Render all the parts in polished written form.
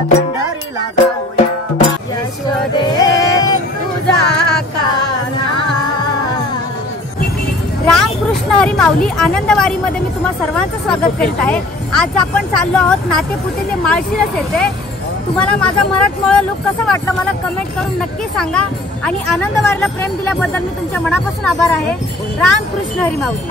पंढरीला जाऊया यशोदे तुझा काना। रामकृष्ण हरी माऊली आनंदवारीमध्ये मी तुम्हा सर्वांचं स्वागत करीत आहे। आज आपण चाललो आहोत नातेपुते जे माळशिरस येथे। तुम्हाला माझा मराठमोळा लुक कसा वाटला मला कमेंट करून नक्की सांगा आणि आनंदवारीला प्रेम दिल्याबद्दल मी तुमच्या मनापासून आभार आहे। रामकृष्ण हरी माऊली।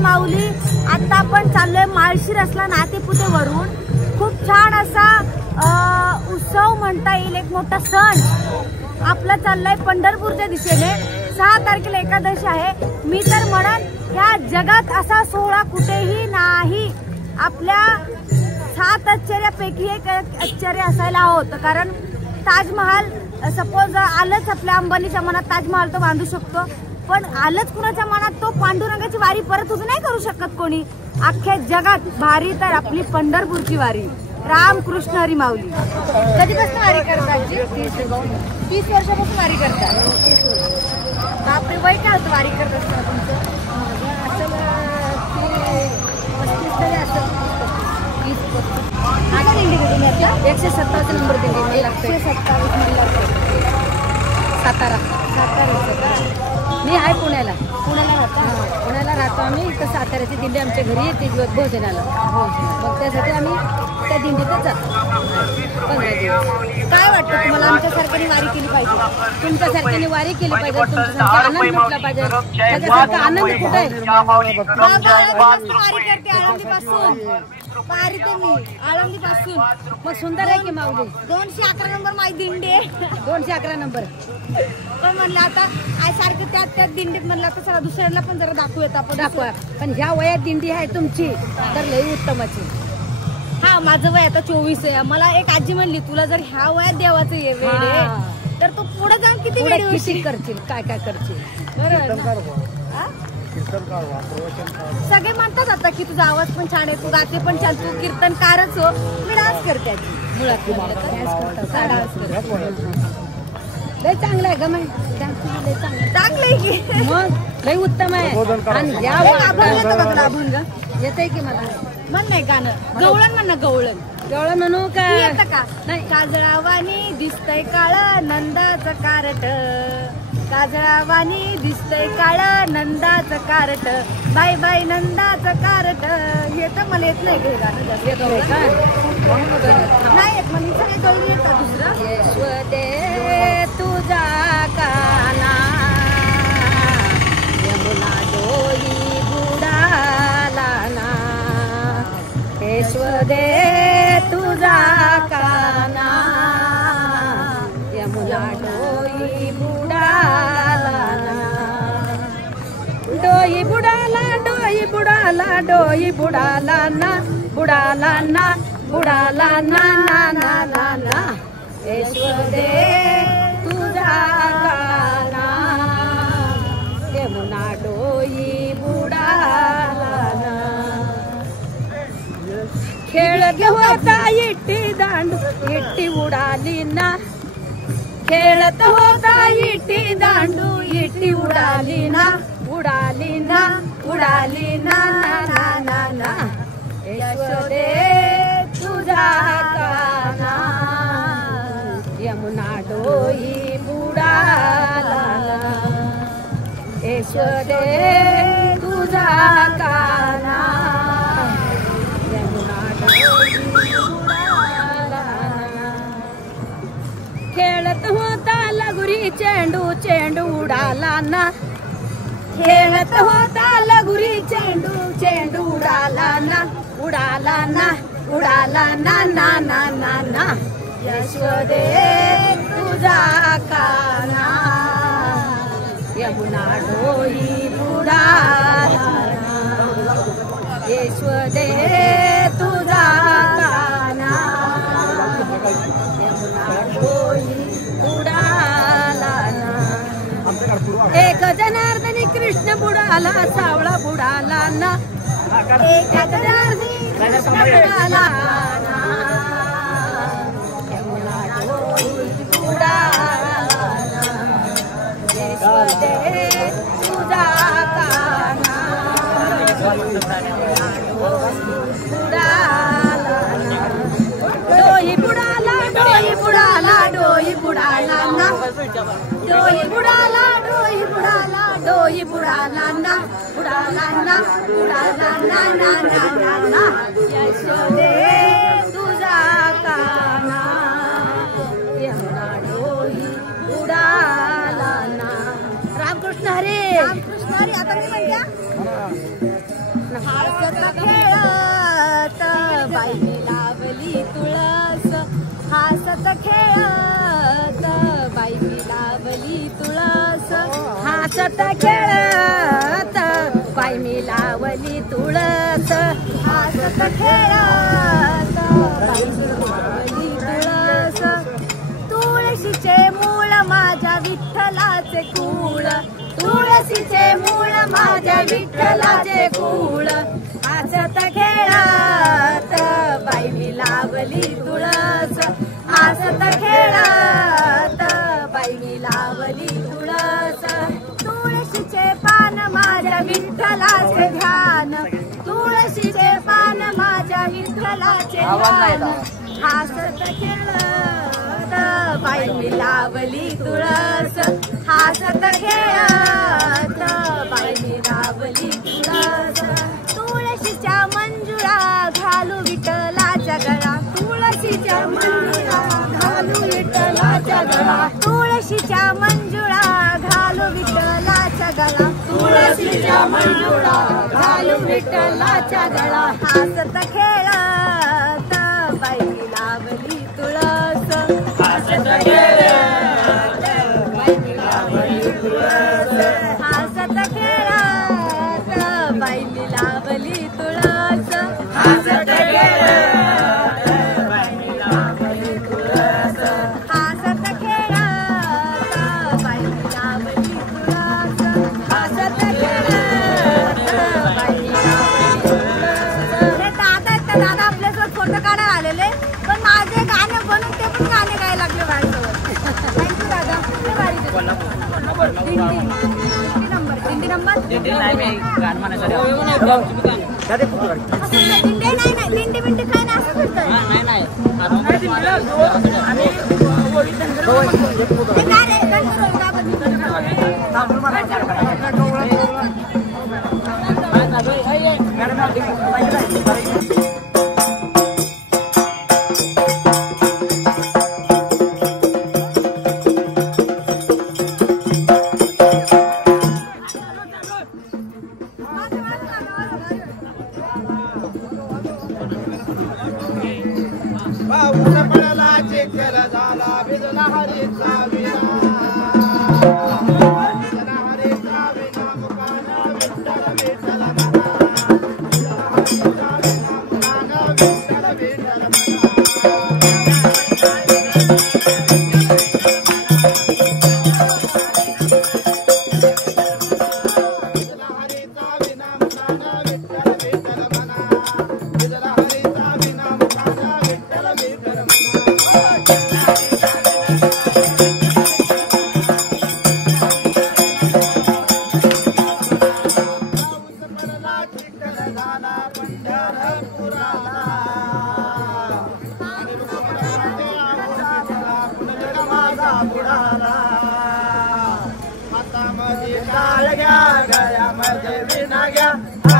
माऊली आता आपण चाललोय माळशिरसला नातेपुतेवरून। खूप छान असा उत्सव म्हणता येईल, एक मोठा सण आपला चाललाय पंढरपूरच्या दिशेने। 6 तारखेला एकादशी आहे। मी तर म्हणन या जगात असा सोहळा कुठेही नाही। आपल्या 7 आश्चर्यापैकी एक आश्चर्य असायला हवं, कारण ताजमहाल सपोज आलंच आपल्या अंबानीच्या मनात ताजमहाल तो बांधू शकतो, पण आलंच कुणाच्या मनात तो पांडुरंगाची वारी परत उभी नाही करू शकत कोणी। अख्ख्या जगात भारी तर आपली पंढरपूरची वारी। रामकृष्ण हरी माऊली। कधीपासून वारी करतात? 30 वर्षापासून वारी करतात। बापरे, वय काय होतं वारी करत असताना तुमचं? 127 नंबर दिंडी। 127 सातारा मी आहे पुण्याला राहतो आम्ही। इथं साताऱ्याची दिंडी आमच्या घरी येते भोजनाला, मग त्यासाठी आम्ही त्या दिंडीतच जातो 15 दिवस। काय वाटतं तुम्हाला आमच्यासारख्याने वारी केली पाहिजे? तुमच्यासारख्याने वारी केली पाहिजे, तुमच्यासारखा आनंद घेतला पाहिजे। त्याच्यासारखा आनंद कुठे आहे? वारी करते आळंदीपासून, वारी ते मी आळंदीपासून। मग सुंदर आहे की माऊली। 211 नंबर माझी दिंडी आहे। 211 नंबर पण म्हणलं आता आय सारखं त्या दिंडीत म्हणलं आता सगळं दुसऱ्यांना पण जरा दाखवूयात आपण। दाखवा, पण ह्या वयात दिंडी आहे तुमची तर लई उत्तमाची। हा, माझं वय आता 24 आहे। मला एक आजी म्हणली तुला जर ह्या वयात देवाचं ये वेळ तर तू पुढे जाऊन किती करशील, काय काय करशील। सगळे म्हणतात आता की तुझा आवाज पण छान आहे, तू गाते पण छान, तू कीर्तनकारच हो। मी डान्स करते मुळात, लय चांगलं आहे ग, चांगलं आहे की मग लय उत्तम आहे। आणि या अभंग येते की मला म्हण नाही गाणं, गवळण म्हण ना, गवळण म्हणू काय येतं का? नाही। काजळावानी दिसतय काळ नंदाचं कारट, काजळावानी दिसतय काळ नंदाचं कारट, बाय बाय नंदाचं कारट। हे तर मला येत नाही हे गाणं, नाही येत म्हणजे सगळे गवळी येतात। दुसरं यशोदे तुझा काना यमुना डोई बुडाला ना, यशोदे तुझा काना यमुना डोई बुडाला ना, डोई बुडाला डोई बुडाला डोई बुडाला ना, बुडाला ना बुडाला ना ना ना ना, यशोदे तुझा काना यमुना डोई बुडाला ना। खेळत होता इट्टी दांडू इट्टी उडाली ना, खेळत होता इट्टी दांडू इट्टी उडाली ना, उडाली ना उडाली ना ना ना ना, यशोदे तुझा काना यमुना डोई बुडाला ना, यशोदे तुझा काना यमुना डोई बुडाला ना। खेळत होता लगुरी चेंडू चेंडू उडाला ना, खेळत होता लगुरी चेंडू चेंडू उडाला ना, उडाला ना उडाला ना ना ना ना ना, यशोदे तुझा काना यमुना डोई बुडाला यशोदे तुझा काना यमुना डोई बुडाला एक जनार्दनी कृष्ण बुडाला सावळा बुडाला ना एक जनार्दनी कृष्ण बुडाला ना यमुना डोई बुडाला यशोदे तुझा काना डोई बुडाला डोई बुडाला डोई बुडाला ना डोई बुडाला डोई बुडाला डोई बुडाला ना बुडाला ना बुडाला ना ना ना ना ना यशोदे तुझा काना यमुना डोई बुडाला ना रामकृष्ण हरे रामकृष्ण हरे आता मी म्हणत्या हासत खेळत बाई लावली तुळस हासत खेळत बाई लावली तुळस हासत खेळत बाई मी लावली तुळस हासत खेळत बाई लावली तुळस तुळशीचे मूळ माझ्या विठ्ठलाचे कुळ तुळशीचे मूळ माझ्या विठ्ठलाचे कुळ हासत खेळत बाई मी लावली तुळस हासत खेळत बाई मी लावली तुळस तुळशीचे पान माझ्या विठ्ठलाचे ध्यान तुळशीचे पान माझ्या विठ्ठलाचे ध्यान हासत खेळत बाई मी लावली तुळस हासत खेळत बाई मी लावली तुळस तुळशीच्या मंजुळा घालू विठ्ठलाच्या गळा तुळशीच्या मंजुळा घालू विठ्ठलाच्या गळा तुळशीच्या मंजुळा घालू विठ्ठलाच्या गळा तुळशीच्या मंजुळा घालू विठ्ठलाच्या गळा हासत खेळत बाई मी लावली तुळस हासत खेळत बाई मी लावली तुळस हासत खेळत बाई मी लावली तुळस हासत खेळत बाई मी लावली तुळस हासत खेळत बाई मी लावली तुळस हासत खेळत बाई मी लावली तुळस दादा दादा आपल्यासोबत फोटो काढायला आलेले पण माझे गाणे बनून ते पण गाणे गायला लागले माझ्यासोबत थँक्यू दादा दिंडी नंबर दिंडी बिंडी काय नाही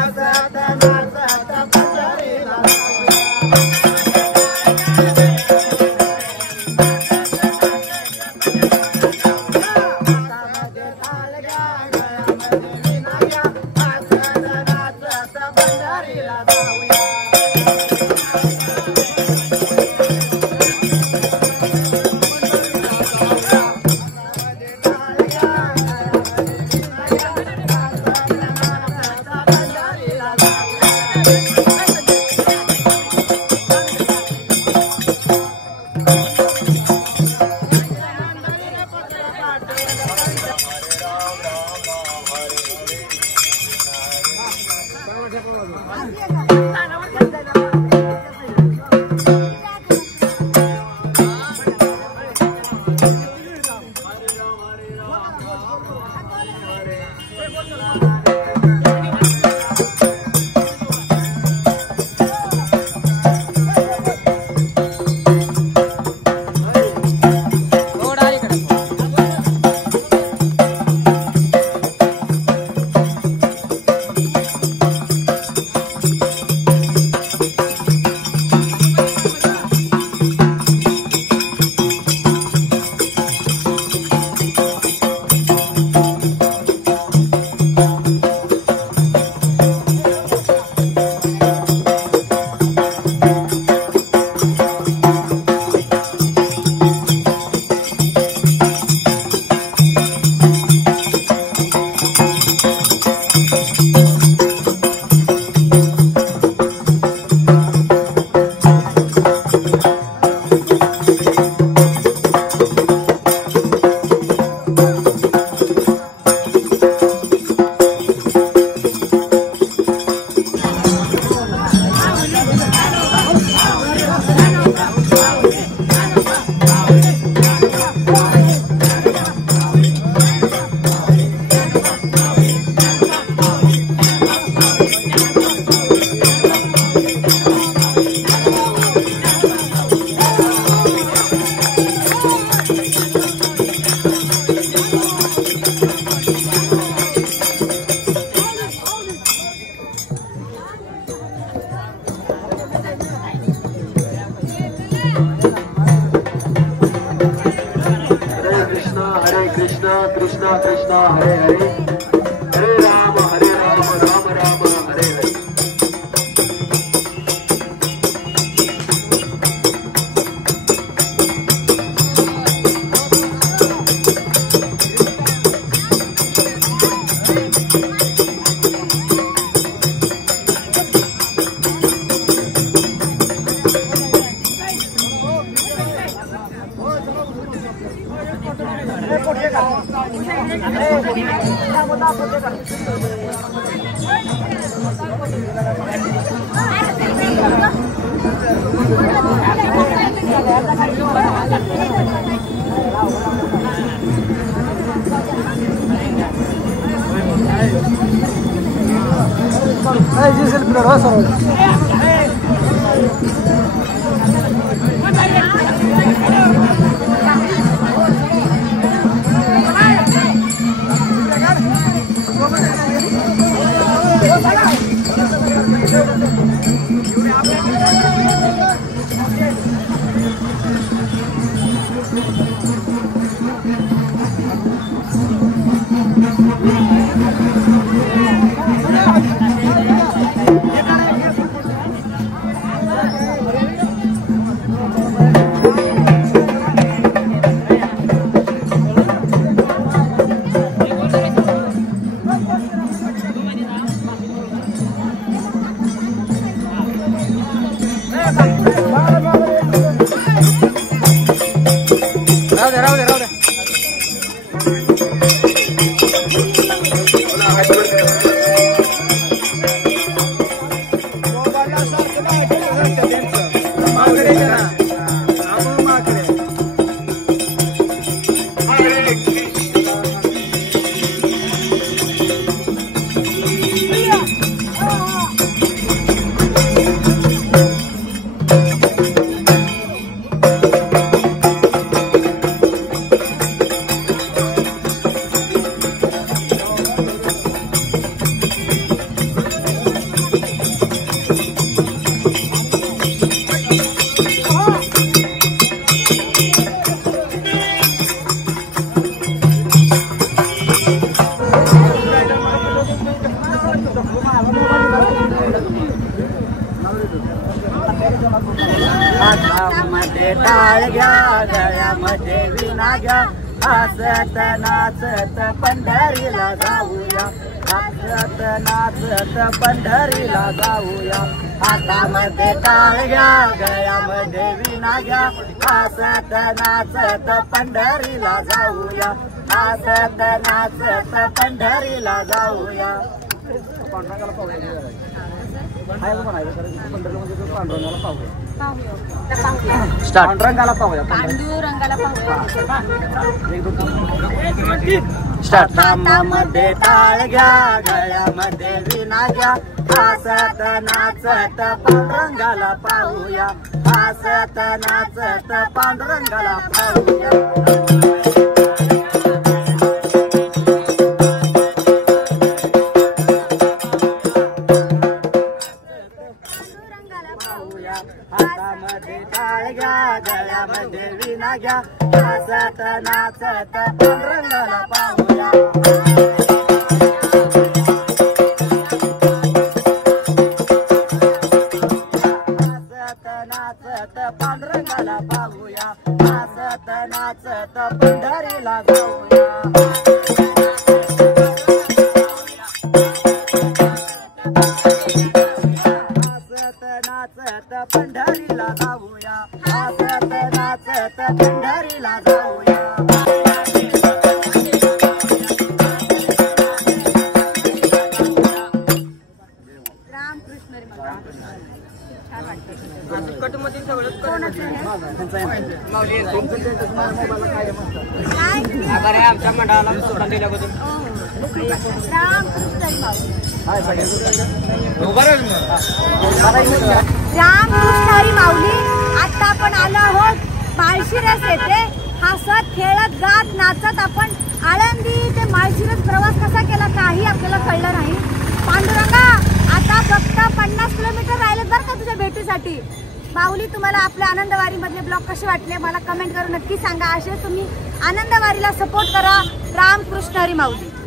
असं कृष्णा कृष्णा हरे हरे हरे राम राम राम हरे हरे. हातामध्ये टाळ घ्या गळ्यामध्ये विणा घ्या हसत नाचत पंढरीला जाऊया हसत नाचत पंढरीला जाऊया हातामध्ये टाळ घ्या गळ्यामध्ये विणा घ्या हसत नाचत पंढरीला जाऊया हसत नाचत पंढरीला जाऊया. पांडुरंगाला पाहूया हातामध्ये टाळ घ्या गळ्यामध्ये विणा घ्या हसत नाचत पांडुरंगाला पाहूया हसत नाचत पांडुरंगाला पाहूया. हातामध्ये टाळ घ्या गळ्यामध्ये विणा घ्या हसत नाचत पांडुरंगाला पाहूया हसत नाचत पांडुरंगाला पाहूया हसत नाचत पंढरीला जाऊया. नाचत पंढरीला जाऊया हसत नाचत पंढरीला जाऊया. आमच्या मंडळाला सोडून दिल्याबद्दल रामकृष्णारी माऊली. आता आपण आलो आहोत माळशिरस येथे हसत खेळत गात नाचत आपण आळंदी ते माळशिरस प्रवास कसा केला काही आपल्याला कळलं नाही. पांडुरंगा आता फक्त 50 किलोमीटर राहिले बरं का तुझ्या भेटीसाठी. माऊली तुम्हाला आपल्या आनंदवारी मधले ब्लॉग कसे वाटले मला कमेंट करून नक्की सांगा. असे तुम्ही आनंदवारीला सपोर्ट करा. रामकृष्ण हरी माऊली.